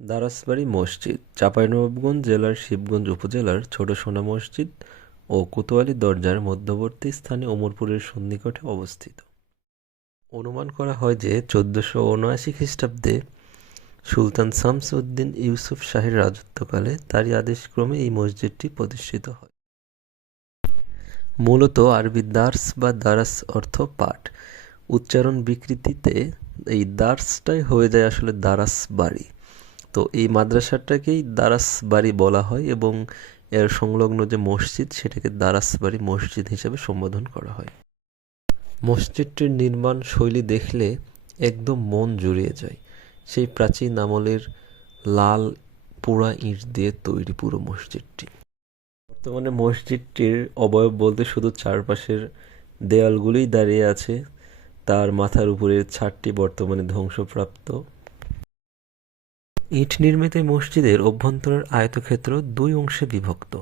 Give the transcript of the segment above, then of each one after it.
দারাসবাড়ি মসজিদ, চাঁপাইনবাবগঞ্জ জেলার শিবগঞ্জ উপজেলার ছোট সোনা মসজিদ ও কোতোয়ালি দরজার মধ্যবর্তী স্থানে ওমরপুরের সন্নিকটে অবস্থিত। অনুমান করা হয় যে চোদ্দোশো উনআশি খ্রিস্টাব্দে সুলতান শামস উদ্দিন ইউসুফ শাহের রাজত্বকালে তারই আদেশক্রমে এই মসজিদটি প্রতিষ্ঠিত হয়। মূলত আরবি দার্স বা দারাস অর্থ পাঠ উচ্চারণ বিকৃতিতে এই দার্সটাই হয়ে যায় আসলে দারাস বাড়ি তো এই মাদ্রাসাটাকেই দারাস বাড়ি বলা হয় এবং এর সংলগ্ন যে মসজিদ, সেটাকে দারাস বাড়ি মসজিদ হিসেবে সম্বোধন করা হয়। মসজিদটির নির্মাণ শৈলী দেখলে একদম মন জুড়িয়ে যায়। সেই প্রাচীন আমলের লাল পোড়া ইঁট দিয়ে তৈরি পুরো মসজিদটি। বর্তমানে মসজিদটির অবয়ব বলতে শুধু চারপাশের দেয়ালগুলোই দাঁড়িয়ে আছে। তার মাথার উপরের ছাদটি বর্তমানে ধ্বংসপ্রাপ্ত। ইট নির্মিত মসজিদের অভ্যন্তরের আয়তক্ষেত্র দুই অংশে বিভক্ত।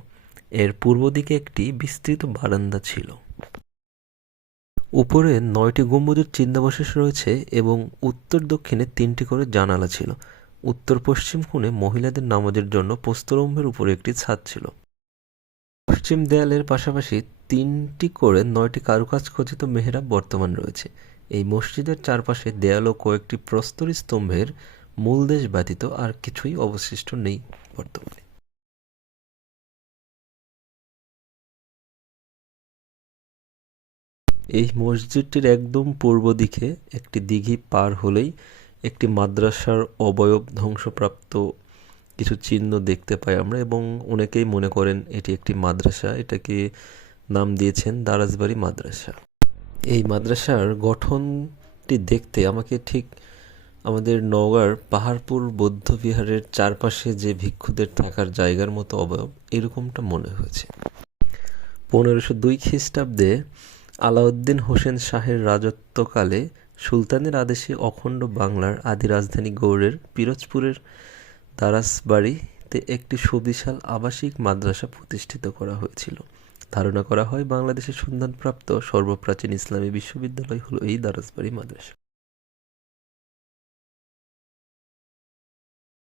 এর পূর্ব দিকে একটি বিস্তৃত বারান্দা ছিল। উপরে নয়টি গম্বুজের চিহ্নাবশেষ রয়েছে এবং উত্তর দক্ষিণে তিনটি করে জানালা ছিল। উত্তর পশ্চিম কোণে মহিলাদের নামাজের জন্য প্রস্তরম্ভের উপরে একটি ছাদ ছিল। পশ্চিম দেয়ালের পাশাপাশি তিনটি করে নয়টি কারুকাজ খচিত মেহরাব বর্তমান রয়েছে। এই মসজিদের চারপাশে দেয়াল ও কয়েকটি প্রস্তরী স্তম্ভের মূলদেশ ব্যতীত আর কিছুই অবশিষ্ট নেই বর্তমানে। এই মসজিদটির একদম পূর্ব দিকে একটি দিঘি পার হলেই একটি মাদ্রাসার অবয়ব ধ্বংসপ্রাপ্ত কিছু চিহ্ন দেখতে পাই আমরা এবং অনেকেই মনে করেন এটি একটি মাদ্রাসা, এটাকে নাম দিয়েছেন দারাজবাড়ি মাদ্রাসা। এই মাদ্রাসার গঠনটি দেখতে আমাকে ঠিক আমাদের নওগাঁর পাহাড়পুর বৌদ্ধ বিহারের চারপাশে যে ভিক্ষুদের থাকার জায়গার মতো অবয়ব, এরকমটা মনে হয়েছে। পনেরোশো দুই খ্রিস্টাব্দে আলাউদ্দিন হোসেন শাহের রাজত্বকালে সুলতানের আদেশে অখণ্ড বাংলার আদি রাজধানী গৌড়ের পিরোজপুরের দারাসবাড়িতে একটি সুবিশাল আবাসিক মাদ্রাসা প্রতিষ্ঠিত করা হয়েছিল। ধারণা করা হয়, বাংলাদেশের সন্ধানপ্রাপ্ত সর্বপ্রাচীন ইসলামী বিশ্ববিদ্যালয় হলো এই দারাসবাড়ি মাদ্রাসা।